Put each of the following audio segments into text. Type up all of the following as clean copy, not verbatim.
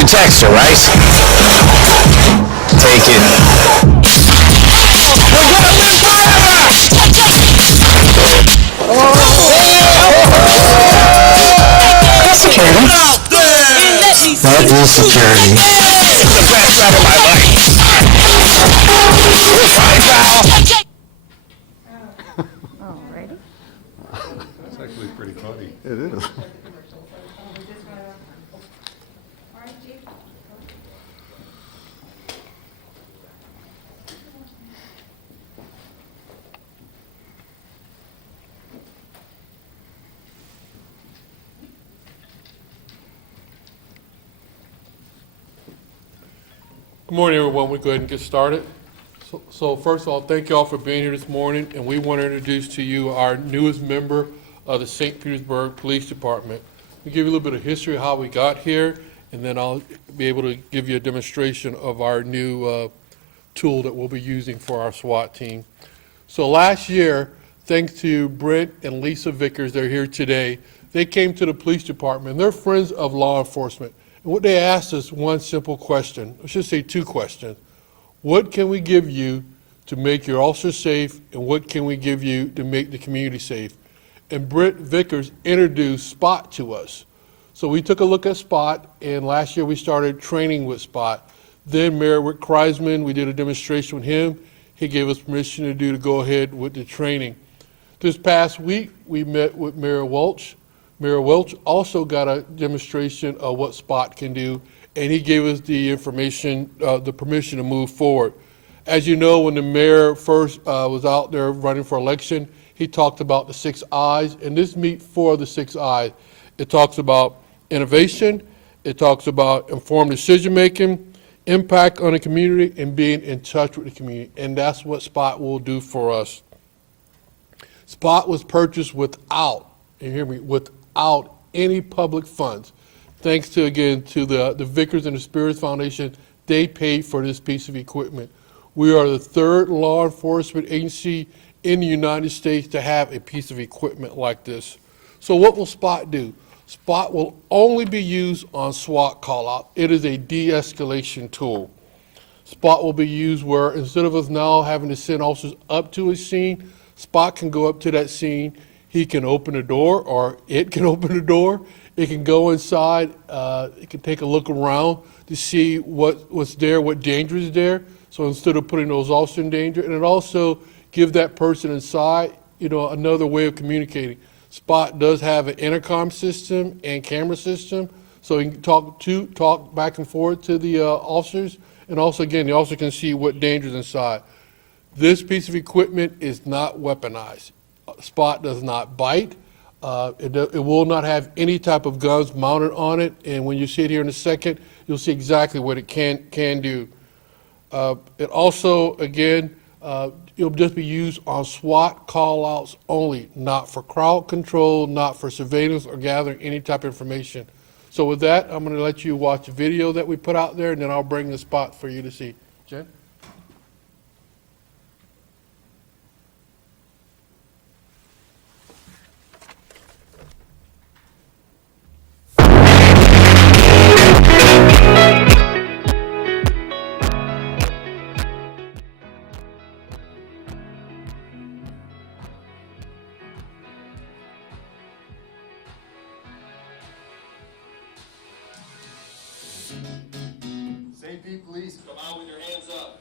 your texture, right? Take it. We're gonna live forever! That's security. That is security. It's the best ride of my life. We're fine, pal. Alrighty. That's actually pretty funny. It is. Good morning, everyone. We'll go ahead and get started. So first of all, thank you all for being here this morning, and we want to introduce to you our newest member of the St. Petersburg Police Department. We'll give you a little bit of history of how we got here, and then I'll be able to give you a demonstration of our new tool that we'll be using for our SWAT team. So last year, thanks to Brent and Lisa Vickers, they're here today, they came to the police department. They're friends of law enforcement. And what they asked us, one simple question, I should say two questions. What can we give you to make your officers safe, and what can we give you to make the community safe? And Brent Vickers introduced SPOT to us. So we took a look at SPOT, and last year we started training with SPOT. Then Mayor Rick Kreisman, we did a demonstration with him. He gave us permission to go ahead with the training. This past week, we met with Mayor Welch. Mayor Welch also got a demonstration of what SPOT can do, and he gave us the information, the permission to move forward. As you know, when the mayor first was out there running for election, he talked about the 6 I's, and this meet for the 6 I's. It talks about innovation, it talks about informed decision-making, impact on the community, and being in touch with the community, and that's what SPOT will do for us. SPOT was purchased without, you hear me, without any public funds. Thanks to, again, to the Vickers and the Spirits Foundation, they paid for this piece of equipment. We are the 3rd law enforcement agency in the United States to have a piece of equipment like this. So what will SPOT do? SPOT will only be used on SWAT call-out. It is a de-escalation tool. SPOT will be used where instead of us now having to send officers up to a scene, SPOT can go up to that scene. He can open the door, or it can open the door. It can go inside. It can take a look around to see what's there, what danger is there. So instead of putting those officers in danger, and it also give that person inside, another way of communicating. SPOT does have an intercom system and camera system, so you can talk back and forth to the officers, and also again, the officer can see what danger is inside. This piece of equipment is not weaponized. SPOT does not bite. It will not have any type of guns mounted on it, and when you see it here in a second, you'll see exactly what it can do. It also, again, it'll just be used on SWAT call-outs only, not for crowd control, not for surveillance or gathering any type of information. So with that, I'm going to let you watch a video that we put out there, and then I'll bring the SPOT for you to see. Jen? St. Pete Police, Come out with your hands up.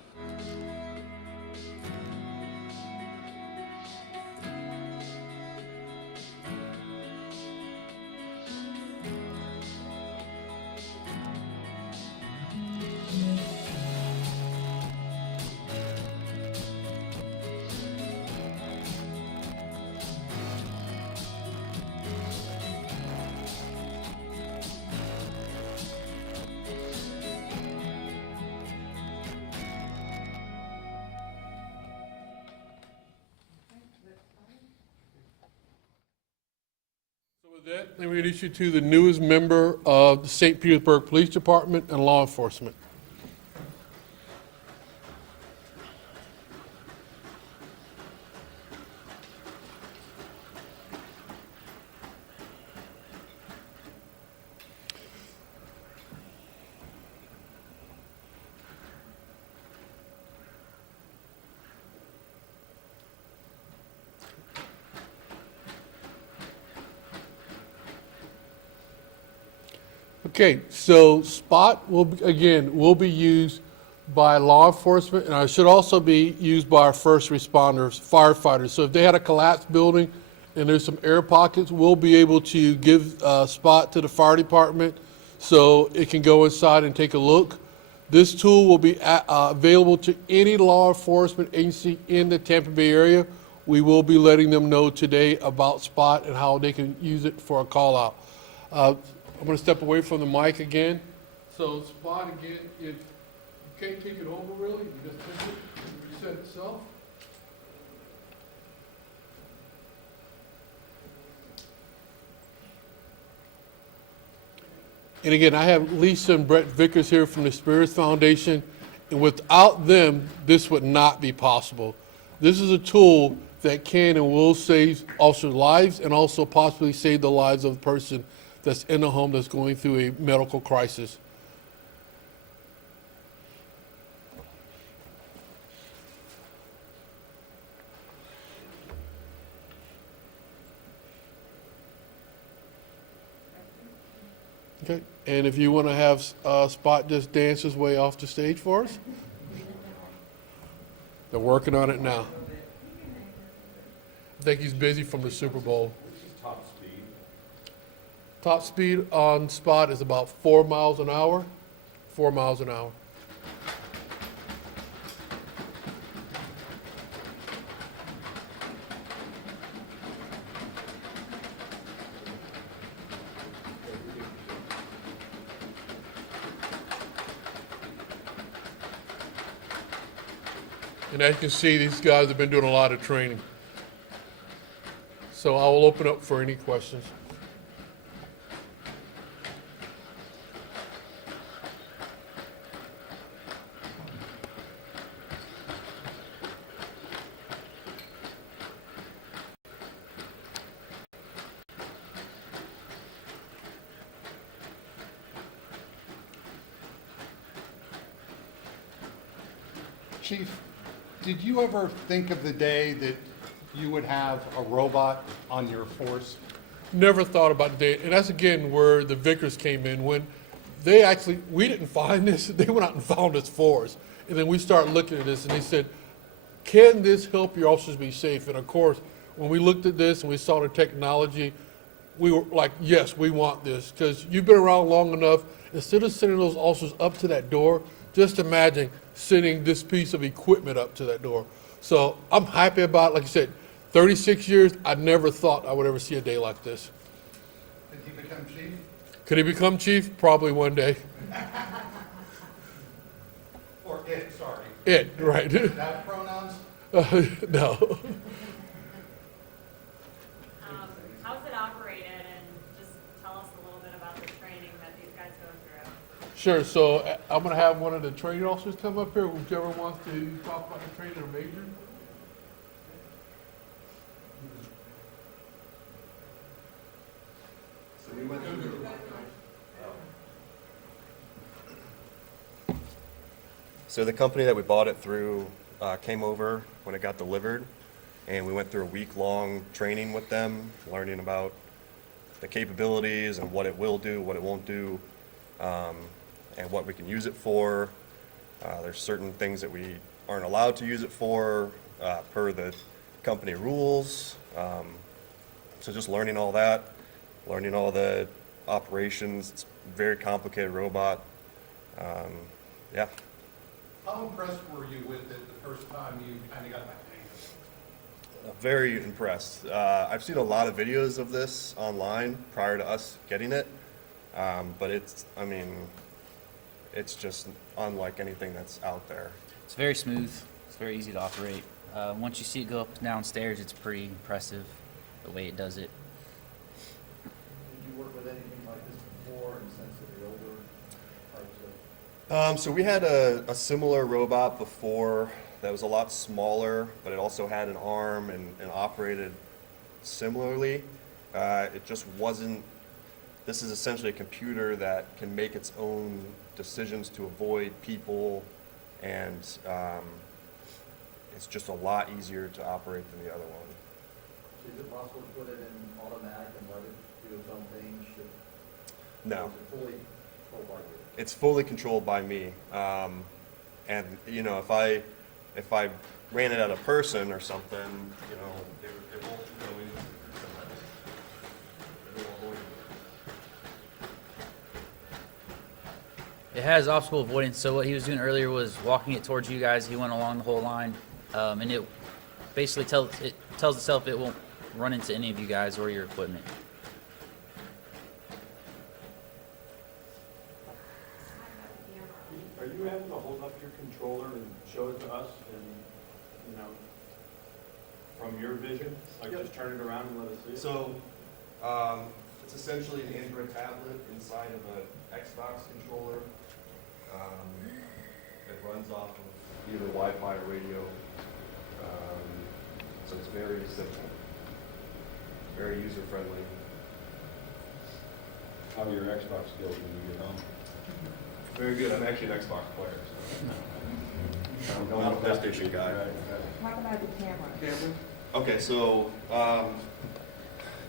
With that, let me introduce you to the newest member of the St. Petersburg Police Department and law enforcement. Okay, so SPOT will be used by law enforcement, and it should also be used by our first responders, firefighters. So if they had a collapsed building and there's some air pockets, we'll be able to give SPOT to the fire department so it can go inside and take a look. This tool will be available to any law enforcement agency in the Tampa Bay area. We will be letting them know today about SPOT and how they can use it for a call out. I'm going to step away from the mic again. So SPOT again, you can't take it over really. You just take it and reset itself. And again, I have Lisa and Brett Vickers here from the Spirits Foundation, and without them, this would not be possible. This is a tool that can and will save officers' lives and also possibly save the lives of the person that's in the home that's going through a medical crisis. Okay, and if you want to have Spot just dance his way off the stage for us. They're working on it now. I think he's busy from the Super Bowl. Top speed. Top speed on Spot is about 4 miles an hour. 4 miles an hour. And as you can see, these guys have been doing a lot of training. So I will open up for any questions. Chief, did you ever think of the day that you would have a robot on your force? Never thought about it. And that's again where the Vickers came in. When we didn't find this, they went out and found this for us. And then we started looking at this and they said, can this help your officers be safe? And of course, when we looked at this and we saw the technology, we were like, yes, we want this. Because you've been around long enough, instead of sending those officers up to that door, just imagine sending this piece of equipment up to that door. So I'm happy about it. Like I said, 36 years, I never thought I would ever see a day like this. Did he become chief? Could he become chief? Probably one day. Or it, sorry. It, right. That pronouns? No. How's it operated, and just tell us a little bit about the training that these guys go through? Sure, so I'm going to have one of the training officers come up here, whichever wants to talk about the training or major. So we went through. So the company that we bought it through came over when it got delivered, and we went through a week-long training with them, learning about the capabilities and what it will do, what it won't do, and what we can use it for. There's certain things that we aren't allowed to use it for per the company rules. So just learning all that, learning all the operations. It's a very complicated robot. Yeah. How impressed were you with it the first time you kind of got that hang Very impressed. I've seen a lot of videos of this online prior to us getting it, but it's just unlike anything that's out there. It's very smooth. It's very easy to operate. Once you see it go up and downstairs, it's pretty impressive the way it does it. Did you work with anything like this before in the sense of the older types of? So we had a similar robot before that was a lot smaller, but it also had an arm and operated similarly. It just wasn't. This is essentially a computer that can make its own decisions to avoid people, and it's just a lot easier to operate than the other one. Is it possible to put it in automatic and let it do its own thing? No. Is it fully controlled by you? It's fully controlled by me. And, you know, if I ran it at a person or something, you know, it won't go in. It won't avoid it. It has obstacle avoidance, so what he was doing earlier was walking it towards you guys. He went along the whole line, and it basically tells itself it won't run into any of you guys or your equipment. Are you able to hold up your controller and show it to us and, you know, from your vision? Like Yep. just turn it around and let us see it? So, it's essentially an Android tablet inside of an Xbox controller. It runs off of either Wi-Fi or radio. So it's very simple, very user-friendly. How are your Xbox skills when you get home? Very good. I'm actually an Xbox player. So. I'm not a PlayStation guy. Talk about the camera. Okay, so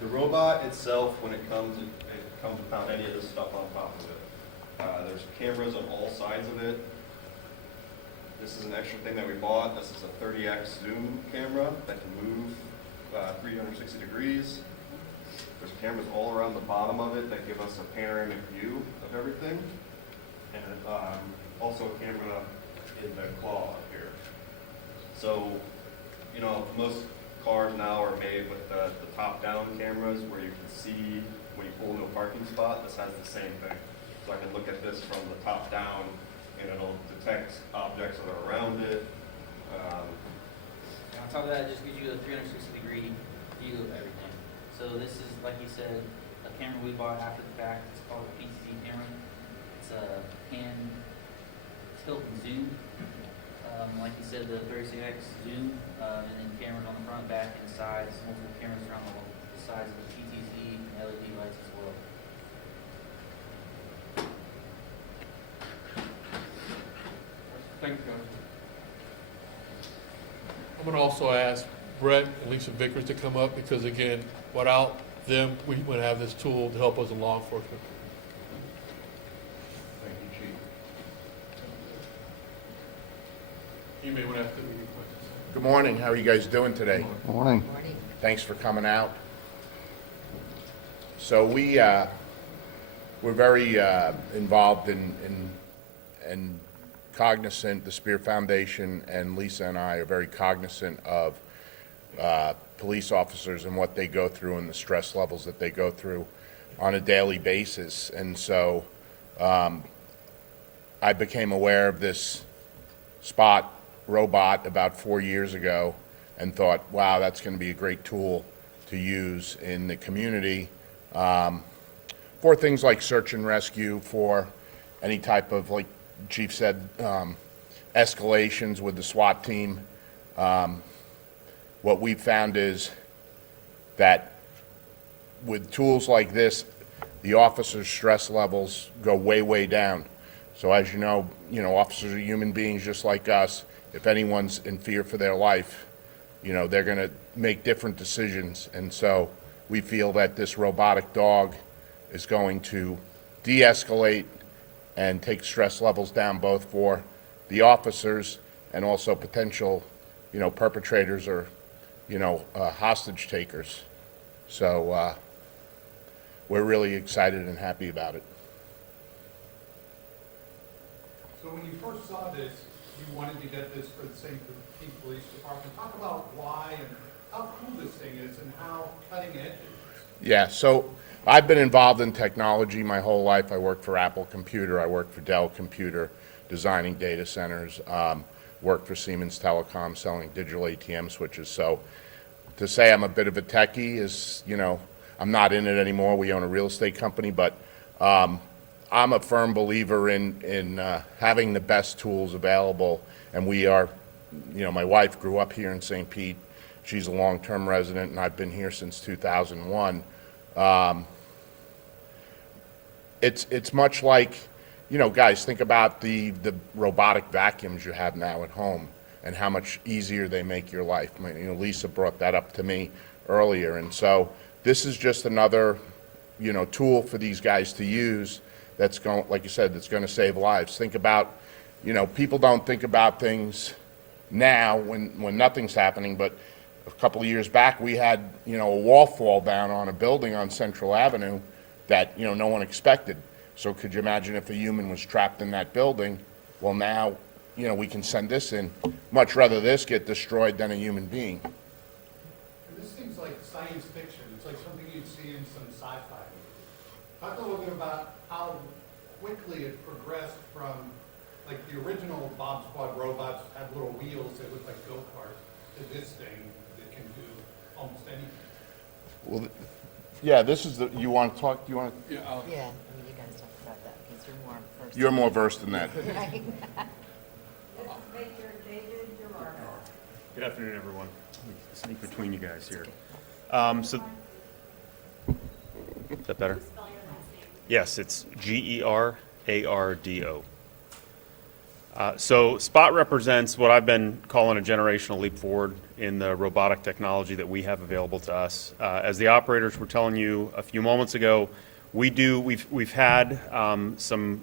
the robot itself, when it comes without any of this stuff on top of it. There's cameras on all sides of it. This is an extra thing that we bought. This is a 30x zoom camera that can move 360 degrees. There's cameras all around the bottom of it that give us a panoramic view of everything. And also a camera in the claw up here. So, you know, most cars now are made with the top-down cameras where you can see when you pull into a parking spot. This has the same thing. So I can look at this from the top down, and it'll detect objects that are around it. And on top of that, it just gives you a 360-degree view of everything. So this is, like you said, a camera we bought after the fact. It's called a PTZ camera. It's a pan tilt and zoom. Like you said, the 36x zoom, and then cameras on the front, back, and sides. Multiple cameras around the sides of the PTZ and LED lights as well. Thank you, guys. I'm going to also ask Brett and Lisa Vickers to come up because, again, without them, we wouldn't have this tool to help us in law enforcement. Thank you, Chief. You may want to ask them any questions. Good morning. How are you guys doing today? Morning. Thanks for coming out. So we're very involved and cognizant. The Spear Foundation and Lisa and I are very cognizant of police officers and what they go through and the stress levels that they go through on a daily basis. And so I became aware of this SWAT robot about 4 years ago and thought, wow, that's going to be a great tool to use in the community for things like search and rescue, for any type of, like Chief said, escalations with the SWAT team. What we've found is that with tools like this, the officers' stress levels go way, way down. So as you know, officers are human beings just like us. If anyone's in fear for their life, they're going to make different decisions. And so we feel that this robotic dog is going to de-escalate and take stress levels down both for the officers and also potential, perpetrators or, hostage takers. So we're really excited and happy about it. So when you first saw this, you wanted to get this for the St. Pete Police Department. Talk about why and how cool this thing is and how cutting edge it is. Yeah, so I've been involved in technology my whole life. I worked for Apple Computer, I worked for Dell Computer, designing data centers, worked for Siemens Telecom, selling digital ATM switches. So to say I'm a bit of a techie is, I'm not in it anymore. We own a real estate company, but I'm a firm believer in having the best tools available, and we are, my wife grew up here in St. Pete. She's a long-term resident, and I've been here since 2001. It's much like, guys, think about the robotic vacuums you have now at home and how much easier they make your life. Lisa brought that up to me earlier, and so this is just another, tool for these guys to use that's going, like you said, that's going to save lives. Think about, people don't think about things now when nothing's happening, but a couple of years back, we had, a wall fall down on a building on Central Avenue that, no one expected. So could you imagine if a human was trapped in that building? Well, now, we can send this in. Much rather this get destroyed than a human being. And this seems like science fiction. It's like something you'd see in some sci-fi movie. Talk a little bit about how quickly it progressed from, like, the original Bomb Squad robots had little wheels that looked like go-karts to this thing that can do almost anything. Well, yeah, this is do you want to talk, Yeah, I mean, you guys talk about that, because you're more versed. you're more versed in that. Right. Good afternoon, everyone. Let me sneak between you guys here. So, is that better? Spell your last name. Yes, it's Gerardo. So SPOT represents what I've been calling a generational leap forward in the robotic technology that we have available to us. As the operators were telling you a few moments ago, we've had some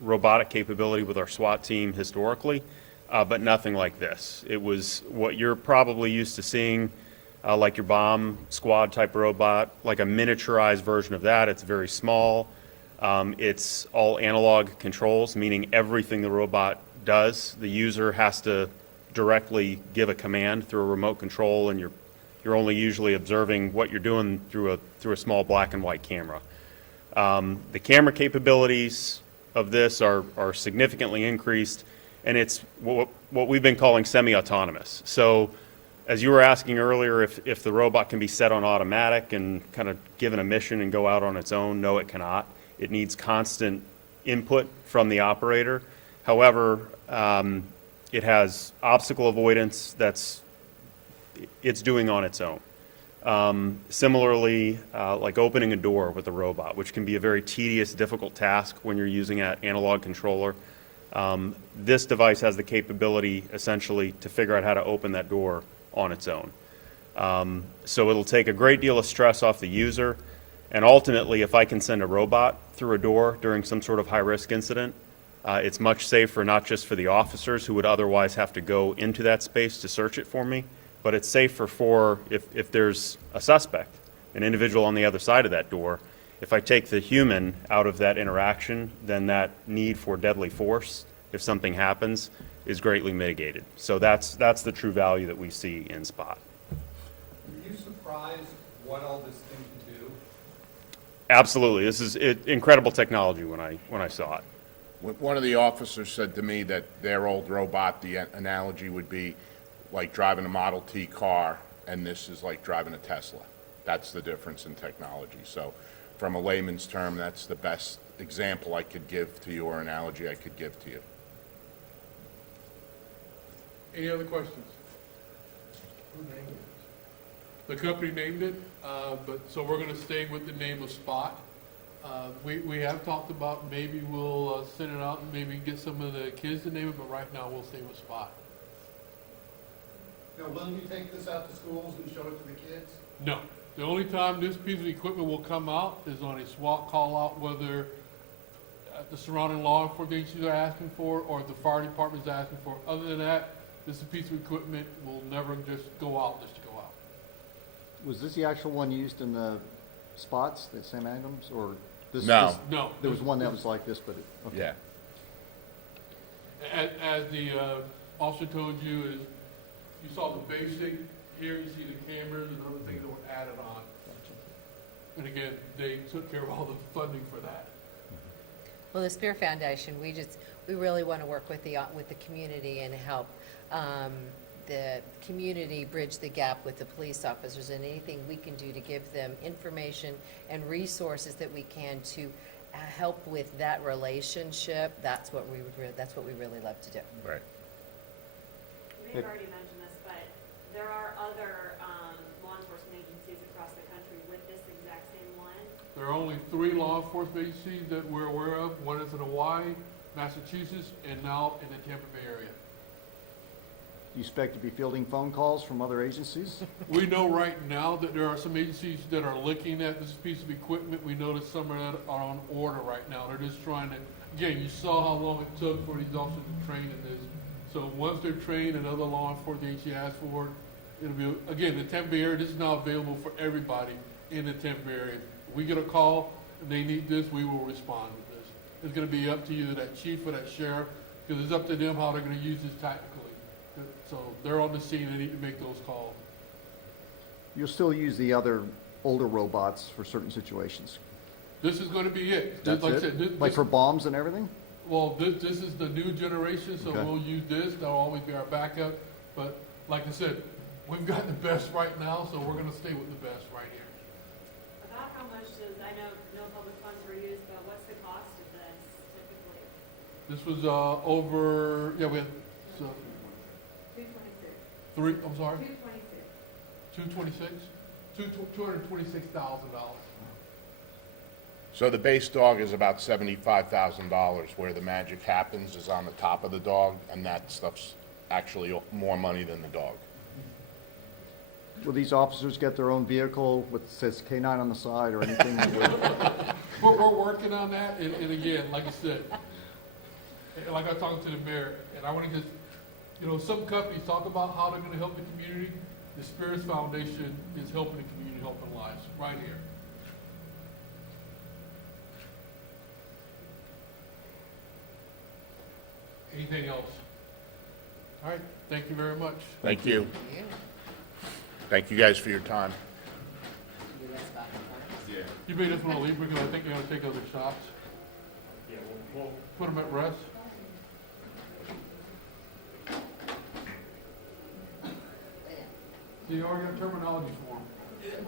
robotic capability with our SWAT team historically, but nothing like this. It was what you're probably used to seeing, like your bomb squad type robot, like a miniaturized version of that. It's very small. It's all analog controls, meaning everything the robot does, the user has to directly give a command through a remote control, and you're only usually observing what you're doing through a small black and white camera. The camera capabilities of this are significantly increased, and it's what we've been calling semi-autonomous. So, as you were asking earlier, if the robot can be set on automatic and kind of given a mission and go out on its own, no, it cannot. It needs constant input from the operator. However, it has obstacle avoidance it's doing on its own. Similarly, like opening a door with a robot, which can be a very tedious, difficult task when you're using an analog controller. This device has the capability, essentially, to figure out how to open that door on its own. So it'll take a great deal of stress off the user, and ultimately, if I can send a robot through a door during some sort of high-risk incident, it's much safer, not just for the officers who would otherwise have to go into that space to search it for me, but it's safer for if there's a suspect, an individual on the other side of that door. If I take the human out of that interaction, then that need for deadly force, if something happens, is greatly mitigated. So that's the true value that we see in SPOT. Were you surprised what all this thing can do? Absolutely. This is incredible technology when I saw it. One of the officers said to me that their old robot, the analogy would be like driving a Model T car, and this is like driving a Tesla. That's the difference in technology. So from a layman's term, that's the best example I could give to you, or analogy I could give to you. Any other questions? Who named it? The company named it, so we're gonna stay with the name of SPOT. We have talked about maybe we'll send it out and maybe get some of the kids to name it, but right now we'll stay with SPOT. Now, will you take this out to schools and show it to the kids? No. The only time this piece of equipment will come out is on a SWAT call out, whether the surrounding law enforcement agencies are asking for or the fire department is asking for. Other than that, this piece of equipment will never just go out just to go out. Was this the actual one used in the spots, the Sam Adams, or this? No. No. There was one that was like this, but okay. Yeah. As the officer told you, is you saw the basic, here you see the cameras and other things that were added on. And again, they took care of all the funding for that. Well, the Spear Foundation, we really want to work with the community and help the community bridge the gap with the police officers, and anything we can do to give them information and resources that we can to help with that relationship. That's what we really love to do. Right. We've already mentioned this, but there are other law enforcement agencies across the country with this exact same one. There are only 3 law enforcement agencies that we're aware of. One is in Hawaii, Massachusetts, and now in the Tampa Bay area. you expect to be fielding phone calls from other agencies? We know right now that there are some agencies that are looking at this piece of equipment. We know that some of that are on order right now. They're just trying to, again, you saw how long it took for these officers to train in this. So once they're trained and other law enforcement agency asks for it, it'll be, again, the Tampa Bay area, this is now available for everybody in the Tampa Bay area. If we get a call and they need this, we will respond with this. It's gonna be up to either that chief or that sheriff, because it's up to them how they're gonna use this tactically. So they're on the scene, they need to make those calls. You'll still use the other older robots for certain situations? This is gonna be it. That's Like I it? said, this- Like for bombs and everything? Well, this is the new generation, so Okay. we'll use this, that'll always be our backup. But like I said, we've got the best right now, so we're gonna stay with the best right here. About how much does, I know no public funds were used, but what's the cost of this typically? This was, over, yeah, we had, so, 226. I'm sorry, 226. 226? $226,000. So the base dog is about $75,000, where the magic happens is on the top of the dog, and that stuff's actually more money than the dog. Will these officers get their own vehicle with, says K-9 on the side or anything? that would- We're working on that, and again, like I said, and like I talked to the mayor, and I wanna just, some companies talk about how they're gonna help the community. The Spirits Foundation is helping the community, helping lives, right here. Anything else? All right, thank you very much. Thank you. Yeah. Thank you guys for your time. You guys got it, huh? You may just wanna leave, because I think they're gonna take other shots. Yeah, we'll Put them at rest. See, you already got terminology for them.